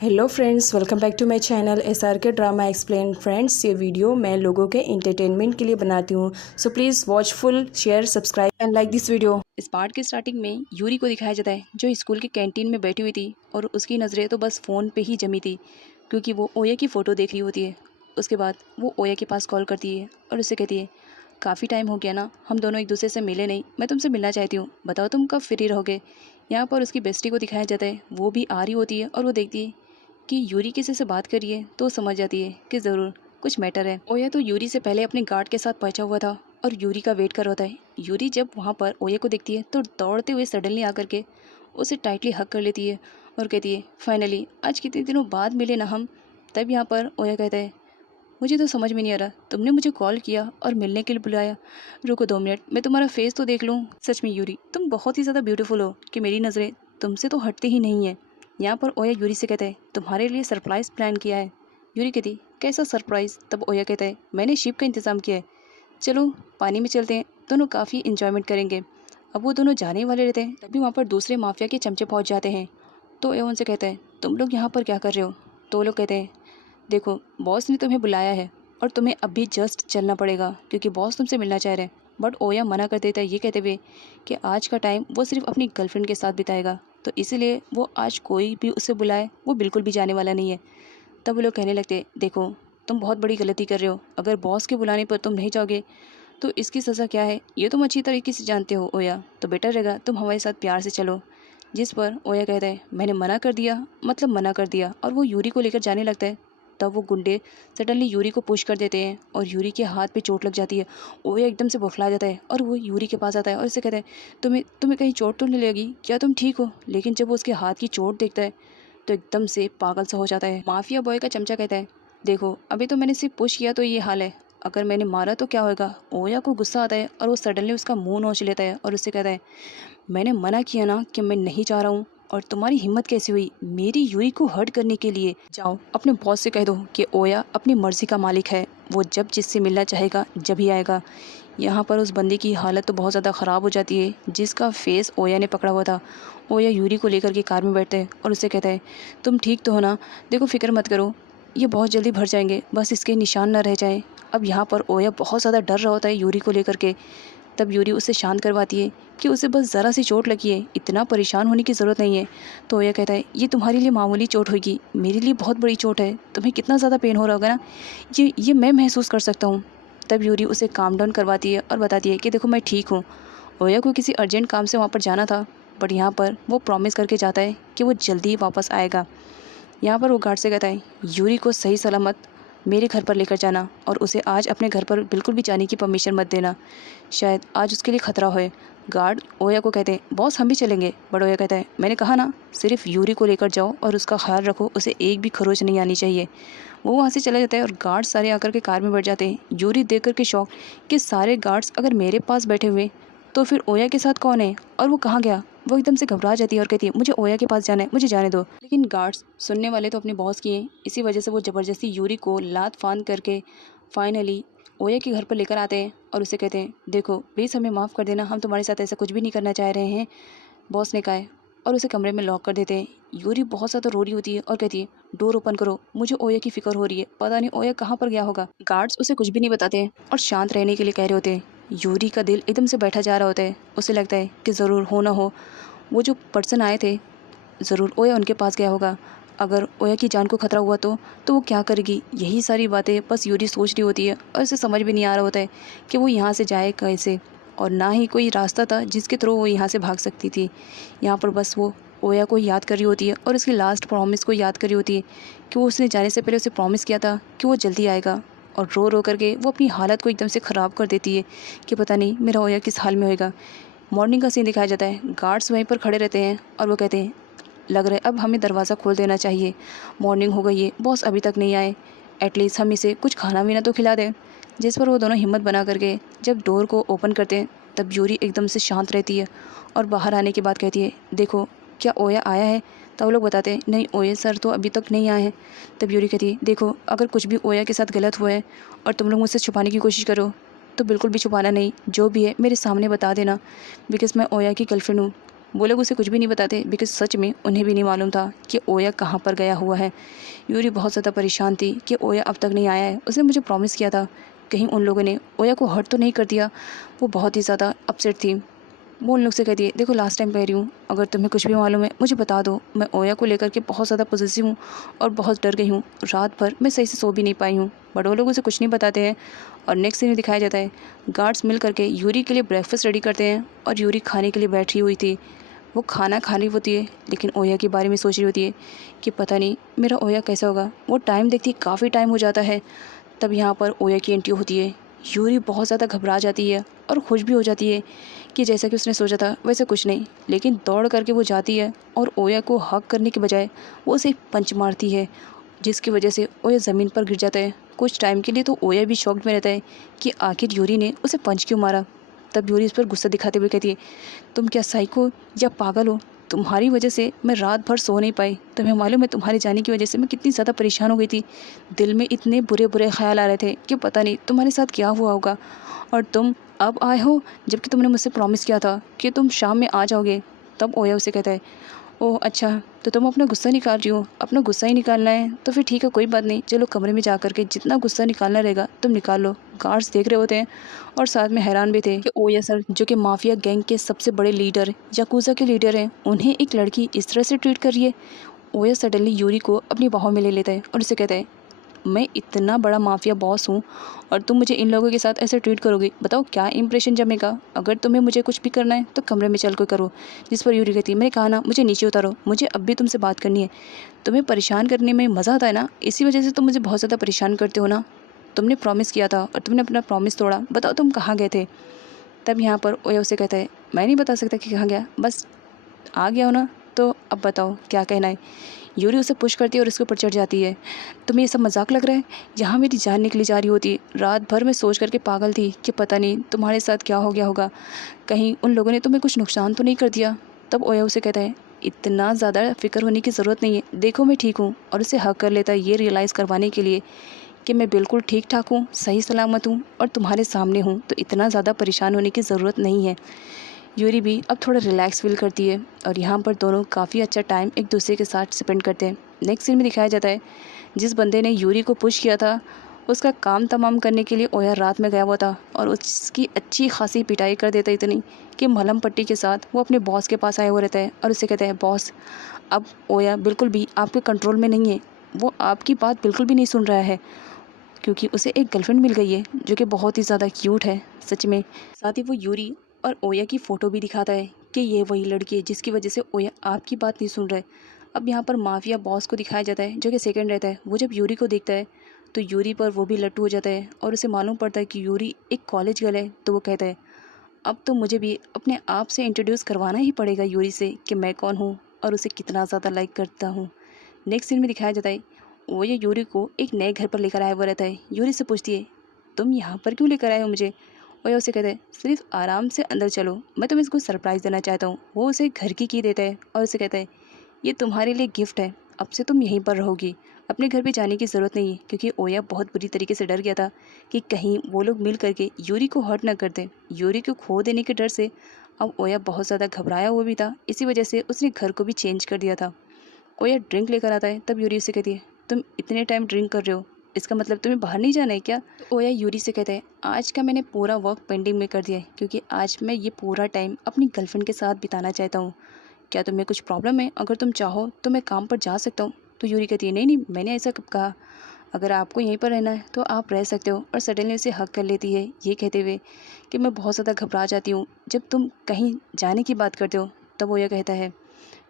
Hello friends, welcome back to my channel SRK drama explain. Friends, ये video मैं लोगों के एंटरटेनमेंट के लिए बनाती हूँ, so please watch full, share, subscribe and like this video. इस पार्ट के स्टार्टिंग में यूरी को दिखाया जाता है जो स्कूल की कैंटीन में बैठी हुई थी और उसकी नज़रें तो बस फ़ोन पे ही जमी थी क्योंकि वो ओया की फ़ोटो देख रही होती है। उसके बाद वो ओया के पास कॉल करती है और उससे कहती है, काफ़ी टाइम हो गया ना, हम दोनों एक दूसरे से मिले नहीं, मैं तुमसे मिलना चाहती हूँ, बताओ तुम कब फ्री रहोगे। यहाँ पर उसकी बेस्टी को दिखाया जाता है, वो भी आ रही होती है और वो देखती है कि यूरी किसी से बात कर रही है तो समझ जाती है कि ज़रूर कुछ मैटर है। ओया तो यूरी से पहले अपने गार्ड के साथ पहुंचा हुआ था और यूरी का वेट कर रहा होता है। यूरी जब वहाँ पर ओया को देखती है तो दौड़ते हुए सडनली आकर के उसे टाइटली हग कर लेती है और कहती है, फाइनली आज कितने दिनों बाद मिले ना हम। तब यहाँ पर ओया कहता है, मुझे तो समझ में नहीं आ रहा, तुमने मुझे कॉल किया और मिलने के लिए बुलाया। रुको 2 मिनट, मैं तुम्हारा फेस तो देख लूँ। सच में यूरी, तुम बहुत ही ज़्यादा ब्यूटीफुल हो कि मेरी नज़रें तुमसे तो हटती ही नहीं है। यहाँ पर ओया यूरी से कहता है, तुम्हारे लिए सरप्राइज़ प्लान किया है। यूरी कहती, कैसा सरप्राइज़। तब ओया कहता है, मैंने शिप का इंतज़ाम किया है, चलो पानी में चलते हैं, दोनों काफ़ी इंजॉयमेंट करेंगे। अब वो दोनों जाने वाले रहते हैं तभी वहाँ पर दूसरे माफिया के चमचे पहुँच जाते हैं। तो ओया उनसे कहता है, तुम लोग यहाँ पर क्या कर रहे हो। तो वो लोग कहते हैं, देखो बॉस ने तुम्हें बुलाया है और तुम्हें अभी जस्ट चलना पड़ेगा क्योंकि बॉस तुमसे मिलना चाह रहे हैं। बट ओया मना कर देता है ये कहते हुए कि आज का टाइम वो सिर्फ अपनी गर्लफ्रेंड के साथ बिताएगा, तो इसीलिए वो आज कोई भी उसे बुलाए वो बिल्कुल भी जाने वाला नहीं है। तब वो लोग कहने लगते, देखो तुम बहुत बड़ी गलती कर रहे हो, अगर बॉस के बुलाने पर तुम नहीं जाओगे तो इसकी सज़ा क्या है ये तुम अच्छी तरीके से जानते हो ओया, तो बेटर रहेगा तुम हमारे साथ प्यार से चलो। जिस पर ओया कहता है, मैंने मना कर दिया, मतलब मना कर दिया, और वो यूरी को लेकर जाने लगता है। तब वो गुंडे सडनली यूरी को पुश कर देते हैं और यूरी के हाथ पे चोट लग जाती है। ओया एकदम से बौखला जाता है और वो यूरी के पास आता है और उससे कहता है, तुम्हें तुम्हें कहीं चोट तो नहीं लगी, क्या तुम ठीक हो। लेकिन जब वो उसके हाथ की चोट देखता है तो एकदम से पागल सा हो जाता है। माफिया बॉय का चमचा कहता है, देखो अभी तो मैंने सिर्फ पुश किया तो ये हाल है, अगर मैंने मारा तो क्या होगा। ओया को गुस्सा आता है और वो सडनली उसका मुंह नोच लेता है और उससे कहता है, मैंने मना किया ना कि मैं नहीं चाह रहा हूँ, और तुम्हारी हिम्मत कैसे हुई मेरी यूरी को हर्ट करने के लिए। जाओ अपने बॉस से कह दो कि ओया अपनी मर्जी का मालिक है, वो जब जिससे मिलना चाहेगा जब ही आएगा। यहाँ पर उस बंदे की हालत तो बहुत ज़्यादा ख़राब हो जाती है जिसका फेस ओया ने पकड़ा हुआ था। ओया यूरी को लेकर के कार में बैठते हैं और उससे कहता है, तुम ठीक तो हो ना, देखो फिक्र मत करो, ये बहुत जल्दी भर जाएंगे, बस इसके निशान न रह जाएं। अब यहाँ पर ओया बहुत ज़्यादा डर रहा होता है यूरी को लेकर के। तब यूरी उसे शांत करवाती है कि उसे बस ज़रा सी चोट लगी है, इतना परेशान होने की ज़रूरत नहीं है। तो ओया कहता है, ये तुम्हारे लिए मामूली चोट होगी, मेरे लिए बहुत बड़ी चोट है, तुम्हें कितना ज़्यादा पेन हो रहा होगा ना, ये मैं महसूस कर सकता हूँ। तब यूरी उसे काम डाउन करवाती है और बताती है कि देखो मैं ठीक हूँ। ओया को किसी अर्जेंट काम से वहाँ पर जाना था, बट यहाँ पर वो प्रॉमिस करके जाता है कि वो जल्दी ही वापस आएगा। यहाँ पर वो गार्ड से कहता है, यूरी को सही सलामत मेरे घर पर लेकर जाना और उसे आज अपने घर पर बिल्कुल भी जाने की परमिशन मत देना, शायद आज उसके लिए खतरा है। गार्ड ओया को कहते हैं, बॉस हम भी चलेंगे। बट ओया कहता है, मैंने कहा ना, सिर्फ यूरी को लेकर जाओ और उसका ख्याल रखो, उसे एक भी खरोच नहीं आनी चाहिए। वो वहाँ से चला जाता है और गार्ड सारे आकर के कार में बैठ जाते हैं। यूरी देख कर के शौक कि सारे गार्ड्स अगर मेरे पास बैठे हुए तो फिर ओया के साथ कौन है और वो कहाँ गया। वो एकदम से घबरा जाती है और कहती है, मुझे ओया के पास जाना है, मुझे जाने दो। लेकिन गार्ड्स सुनने वाले तो अपने बॉस की हैं, इसी वजह से वो ज़बरदस्ती यूरी को लात फान करके फाइनली ओया के घर पर लेकर आते हैं और उसे कहते हैं, देखो प्लीज़ हमें माफ़ कर देना, हम तुम्हारे साथ ऐसा कुछ भी नहीं करना चाह रहे हैं, बॉस ने कहा है। और उसे कमरे में लॉक कर देते हैं। यूरी बहुत ज़्यादा रो रही होती है और कहती है, डोर ओपन करो, मुझे ओया की फ़िक्र हो रही है, पता नहीं ओया कहाँ पर गया होगा। गार्ड्स उसे कुछ भी नहीं बताते हैं और शांत रहने के लिए कह रहे होते हैं। यूरी का दिल एकदम से बैठा जा रहा होता है, उसे लगता है कि ज़रूर हो ना हो वो जो पर्सन आए थे ज़रूर ओया उनके पास गया होगा, अगर ओया की जान को खतरा हुआ तो वो क्या करेगी। यही सारी बातें बस यूरी सोच रही होती है और उसे समझ भी नहीं आ रहा होता है कि वो यहाँ से जाए कैसे, और ना ही कोई रास्ता था जिसके थ्रू वो यहाँ से भाग सकती थी। यहाँ पर बस वो ओया को याद कर रही होती है और उसकी लास्ट प्रॉमिस को याद कर रही होती है कि वो उसने जाने से पहले उसे प्रॉमिस किया था कि वो जल्दी आएगा। और रो रो करके वो अपनी हालत को एकदम से ख़राब कर देती है कि पता नहीं मेरा ओया किस हाल में होएगा। मॉर्निंग का सीन दिखाया जाता है, गार्ड्स वहीं पर खड़े रहते हैं और वो कहते हैं, लग रहा है अब हमें दरवाज़ा खोल देना चाहिए, मॉर्निंग हो गई है, बॉस अभी तक नहीं आए, एटलीस्ट हम इसे कुछ खाना पीना तो खिला दें। जिस पर वो दोनों हिम्मत बना करके जब डोर को ओपन करते हैं तब यूरी एकदम से शांत रहती है और बाहर आने के बाद कहती है, देखो क्या ओया आया है। तब वो लोग बताते हैं, नहीं ओया सर तो अभी तक नहीं आए हैं। तब यूरी कहती है, देखो अगर कुछ भी ओया के साथ गलत हुआ है और तुम लोग मुझसे छुपाने की कोशिश करो तो बिल्कुल भी छुपाना नहीं, जो भी है मेरे सामने बता देना, बिकॉज़ मैं ओया की गर्लफ्रेंड हूँ। वो लोग उसे कुछ भी नहीं बताते बिकॉज सच में उन्हें भी नहीं मालूम था कि ओया कहाँ पर गया हुआ है। यूरी बहुत ज़्यादा परेशान थी कि ओया अब तक नहीं आया है। उसने मुझे प्रॉमिस किया था, कहीं उन लोगों ने ओया को हर्ट तो नहीं कर दिया। वो बहुत ही ज़्यादा अपसेट थी। वो उन लोग से कहती है, देखो लास्ट टाइम कह रही हूँ, अगर तुम्हें कुछ भी मालूम है मुझे बता दो। मैं ओया को लेकर के बहुत ज़्यादा पॉसेसिव हूँ और बहुत डर गई हूँ। रात भर मैं सही से सो भी नहीं पाई हूँ। बट वो लोग उसे कुछ नहीं बताते हैं। और नेक्स्ट सीन में दिखाया जाता है, गार्ड्स मिल करके यूरी के लिए ब्रेकफास्ट रेडी करते हैं और यूरी खाने के लिए बैठी हुई थी। वो खाना खा रही होती है लेकिन ओया के बारे में सोच रही होती है कि पता नहीं मेरा ओया कैसा होगा। वो टाइम देखती काफ़ी टाइम हो जाता है। तब यहाँ पर ओया की एंट्री होती है। यूरी बहुत ज़्यादा घबरा जाती है और खुश भी हो जाती है कि जैसा कि उसने सोचा था वैसे कुछ नहीं। लेकिन दौड़ करके वो जाती है और ओया को हग करने के बजाय वो उसे एक पंच मारती है, जिसकी वजह से ओया ज़मीन पर गिर जाता है। कुछ टाइम के लिए तो ओया भी शॉक्ड में रहता है कि आखिर यूरी ने उसे पंच क्यों मारा। तब यूरी उस पर गुस्सा दिखाते हुए कहती है, तुम क्या साइको या पागल हो? तुम्हारी वजह से मैं रात भर सो नहीं पाई। तुम्हें मालूम है तुम्हारे जाने की वजह से मैं कितनी ज़्यादा परेशान हो गई थी। दिल में इतने बुरे बुरे ख्याल आ रहे थे कि पता नहीं तुम्हारे साथ क्या हुआ होगा। और तुम अब आए हो जबकि तुमने मुझसे प्रॉमिस किया था कि तुम शाम में आ जाओगे। तब ओया उसे कहता है, ओह अच्छा, तो तुम अपना गुस्सा निकाल रही हो। अपना गुस्सा ही निकालना है तो फिर ठीक है, कोई बात नहीं। चलो कमरे में जा कर के जितना गुस्सा निकालना रहेगा तुम निकाल लो। गार्ड्स देख रहे होते हैं और साथ में हैरान भी थे कि ओया सर, जो कि माफिया गैंग के सबसे बड़े लीडर याकुजा के लीडर हैं, उन्हें एक लड़की इस तरह से ट्रीट कर रही है। ओया सडनली यूरी को अपनी बाहों में ले लेता है और उसे कहता है, मैं इतना बड़ा माफिया बॉस हूँ और तुम मुझे इन लोगों के साथ ऐसे ट्रीट करोगे? बताओ क्या इंप्रेशन जमेगा? अगर तुम्हें मुझे कुछ भी करना है तो कमरे में चल कर करो। जिस पर यूरी कहती है, मैंने कहा ना मुझे नीचे उतारो, मुझे अब भी तुमसे बात करनी है। तुम्हें परेशान करने में मज़ा आता है ना, इसी वजह से तुम मुझे बहुत ज़्यादा परेशान करते हो ना। तुमने प्रॉमिस किया था और तुमने अपना प्रॉमिस तोड़ा। बताओ तुम कहाँ गए थे? तब यहाँ पर ओया उसे कहता है, मैं नहीं बता सकता कि कहाँ गया, बस आ गया हो ना, तो अब बताओ क्या कहना है। यूरी उसे पुश करती है और उसके ऊपर चढ़ जाती है। तुम्हें ये सब मजाक लग रहा है? यहाँ मेरी जान निकली जा रही होती। रात भर मैं सोच करके पागल थी कि पता नहीं तुम्हारे साथ क्या हो गया होगा। कहीं उन लोगों ने तुम्हें कुछ नुकसान तो नहीं कर दिया। तब ओया उसे कहता है, इतना ज़्यादा फिक्र होने की ज़रूरत नहीं है, देखो मैं ठीक हूँ। और उसे हक कर लेता है ये रियलाइज़ करवाने के लिए कि मैं बिल्कुल ठीक ठाक हूँ, सही सलामत हूँ और तुम्हारे सामने हूँ, तो इतना ज़्यादा परेशान होने की ज़रूरत नहीं है। यूरी भी अब थोड़ा रिलैक्स फील करती है और यहाँ पर दोनों काफ़ी अच्छा टाइम एक दूसरे के साथ स्पेंड करते हैं। नेक्स्ट सीन में दिखाया जाता है, जिस बंदे ने यूरी को पुश किया था उसका काम तमाम करने के लिए ओया रात में गया हुआ था और उसकी अच्छी खासी पिटाई कर देता, इतनी कि मलहम पट्टी के साथ वो अपने बॉस के पास आया हुआ रहता है और उसे कहता है, बॉस अब ओया बिल्कुल भी आपके कंट्रोल में नहीं है। वो आपकी बात बिल्कुल भी नहीं सुन रहा है क्योंकि उसे एक गर्लफ्रेंड मिल गई है जो कि बहुत ही ज़्यादा क्यूट है सच में। साथ ही वो यूरी और ओया की फ़ोटो भी दिखाता है कि ये वही लड़की है जिसकी वजह से ओया आपकी बात नहीं सुन रहे। अब यहाँ पर माफिया बॉस को दिखाया जाता है जो कि सेकंड रहता है। वो जब यूरी को देखता है तो यूरी पर वो भी लट्टू हो जाता है और उसे मालूम पड़ता है कि यूरी एक कॉलेज गर्ल है। तो वो कहता है, अब तो मुझे भी अपने आप से इंट्रोड्यूस करवाना ही पड़ेगा यूरी से कि मैं कौन हूँ और उसे कितना ज़्यादा लाइक करता हूँ। नेक्स्ट सीन में दिखाया जाता है, वो ये यूरी को एक नए घर पर लेकर आया हुआ रहता है। यूरी से पूछती है, तुम यहाँ पर क्यों लेकर आए हो मुझे? वो उसे कहता है, सिर्फ आराम से अंदर चलो, मैं तुम्हें इसको सरप्राइज़ देना चाहता हूँ। वो उसे घर की देता है और उसे कहता है, ये तुम्हारे लिए गिफ्ट है, अब से तुम यहीं पर रहोगी, अपने घर पे जाने की ज़रूरत नहीं है। क्योंकि ओया बहुत बुरी तरीके से डर गया था कि कहीं वो लोग मिल करके यूरी को हर्ट ना कर दें। यूरी को खो देने के डर से अब ओया बहुत ज़्यादा घबराया हुआ भी था, इसी वजह से उसने घर को भी चेंज कर दिया था। ओया ड्रिंक लेकर आता है। तब यूरी उसे कहती है, तुम इतने टाइम ड्रिंक कर रहे हो, इसका मतलब तुम्हें बाहर नहीं जाना है क्या? तो ओया यूरी से कहता है, आज का मैंने पूरा वर्क पेंडिंग में कर दिया है क्योंकि आज मैं ये पूरा टाइम अपनी गर्लफ्रेंड के साथ बिताना चाहता हूँ। क्या तुम्हें कुछ प्रॉब्लम है? अगर तुम चाहो तो मैं काम पर जा सकता हूँ। तो यूरी कहती है, नहीं नहीं, मैंने ऐसा कब कहा, अगर आपको यहीं पर रहना है तो आप रह सकते हो। और सडनली उसे हक कर लेती है ये कहते हुए कि मैं बहुत ज़्यादा घबरा जाती हूँ जब तुम कहीं जाने की बात करते हो। तब ओया कहता है,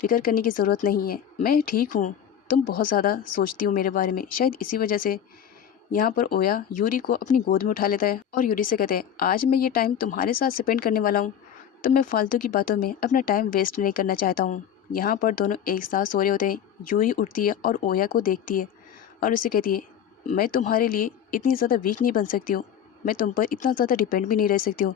फिक्र करने की ज़रूरत नहीं है, मैं ठीक हूँ। तुम बहुत ज़्यादा सोचती हो मेरे बारे में, शायद इसी वजह से। यहाँ पर ओया यूरी को अपनी गोद में उठा लेता है और यूरी से कहते हैं, आज मैं ये टाइम तुम्हारे साथ स्पेंड करने वाला हूँ तो मैं फालतू की बातों में अपना टाइम वेस्ट नहीं करना चाहता हूँ। यहाँ पर दोनों एक साथ सो रहे होते हैं। यूरी उठती है और ओया को देखती है और उसे कहती है, मैं तुम्हारे लिए इतनी ज़्यादा वीक नहीं बन सकती हूँ, मैं तुम पर इतना ज़्यादा डिपेंड भी नहीं रह सकती हूँ।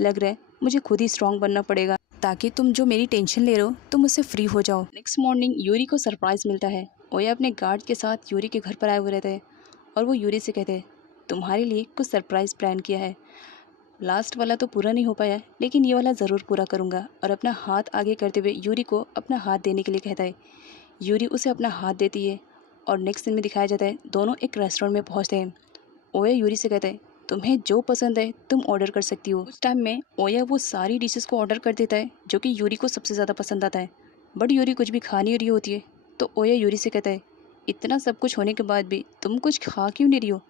लग रहा है मुझे खुद ही स्ट्रांग बनना पड़ेगा ताकि तुम जो मेरी टेंशन ले रहे हो तुम मुझसे फ्री हो जाओ। नेक्स्ट मॉर्निंग यूरी को सरप्राइज़ मिलता है। ओया अपने गार्ड के साथ यूरी के घर पर आए हुए रहते हैं और वो यूरी से कहते हैं, तुम्हारे लिए कुछ सरप्राइज़ प्लान किया है। लास्ट वाला तो पूरा नहीं हो पाया लेकिन ये वाला ज़रूर पूरा करूँगा। और अपना हाथ आगे करते हुए यूरी को अपना हाथ देने के लिए कहता है। यूरी उसे अपना हाथ देती है और नेक्स्ट सीन में दिखाया जाता है दोनों एक रेस्टोरेंट में पहुँचते हैं। ओया यूरी से कहता है तुम्हें जो पसंद है तुम ऑर्डर कर सकती हो। उस टाइम में ओया वो सारी डिशेस को ऑर्डर कर देता है जो कि यूरी को सबसे ज़्यादा पसंद आता है। बट यूरी कुछ भी खा नहीं रही होती है तो ओया यूरी से कहता है इतना सब कुछ होने के बाद भी तुम कुछ खा क्यों नहीं रही हो।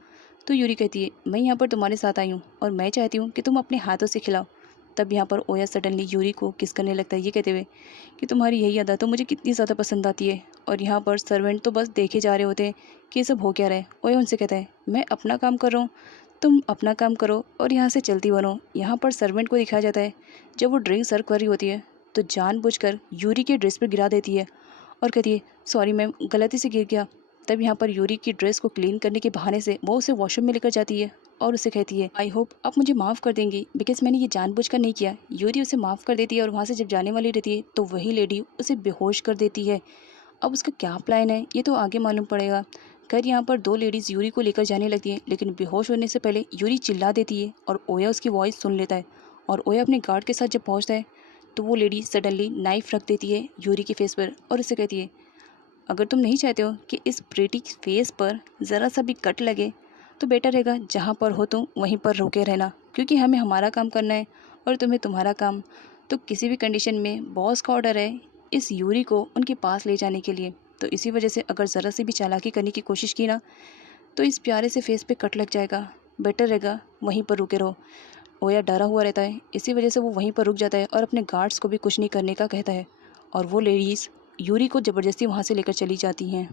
तो यूरी कहती है मैं यहाँ पर तुम्हारे साथ आई हूँ और मैं चाहती हूँ कि तुम अपने हाथों से खिलाओ। तब यहाँ पर ओया सडनली यूरी को किस करने लगता है ये कहते हुए कि तुम्हारी यही अदा तो मुझे कितनी ज़्यादा पसंद आती है। और यहाँ पर सर्वेंट तो बस देखे जा रहे होते हैं कि ये सब हो क्या रहा है। ओया उनसे कहता है मैं अपना काम कर रहा हूँ, तुम अपना काम करो और यहाँ से चलती बनो। यहाँ पर सर्वेंट को दिखाया जाता है जब वो ड्रिंक सर्व कर रही होती है तो जानबूझकर यूरी के ड्रेस पर गिरा देती है और कहती है सॉरी मैम, गलती से गिर गया। तब यहाँ पर यूरी की ड्रेस को क्लीन करने के बहाने से वो उसे वॉशरूम में लेकर जाती है और उसे कहती है आई होप आप मुझे माफ़ कर देंगी बिकॉज मैंने ये जानबूझकर नहीं किया। यूरी उसे माफ़ कर देती है और वहाँ से जब जाने वाली रहती है तो वही लेडी उसे बेहोश कर देती है। अब उसका क्या प्लान है ये तो आगे मालूम पड़ेगा। खैर यहाँ पर दो लेडीज़ यूरी को लेकर जाने लगती हैं लेकिन बेहोश होने से पहले यूरी चिल्ला देती है और ओया उसकी वॉइस सुन लेता है। और ओया अपने गार्ड के साथ जब पहुँचता है तो वो लेडी सडनली नाइफ रख देती है यूरी के फेस पर और उसे कहती है अगर तुम नहीं चाहते हो कि इस प्रेटी फेस पर ज़रा सा भी कट लगे तो बेटर रहेगा जहाँ पर हो तुम वहीं पर रुके रहना, क्योंकि हमें हमारा काम करना है और तुम्हें तुम्हारा काम। तो किसी भी कंडीशन में बॉस का ऑर्डर है इस यूरी को उनके पास ले जाने के लिए। तो इसी वजह से अगर ज़रा सी भी चालाकी करने की कोशिश की ना तो इस प्यारे से फेस पे कट लग जाएगा, बेटर रहेगा वहीं पर रुके रहो। ओया डरा हुआ रहता है, इसी वजह से वो वहीं पर रुक जाता है और अपने गार्ड्स को भी कुछ नहीं करने का कहता है और वो लेडीज़ यूरी को ज़बरदस्ती वहाँ से लेकर चली जाती हैं।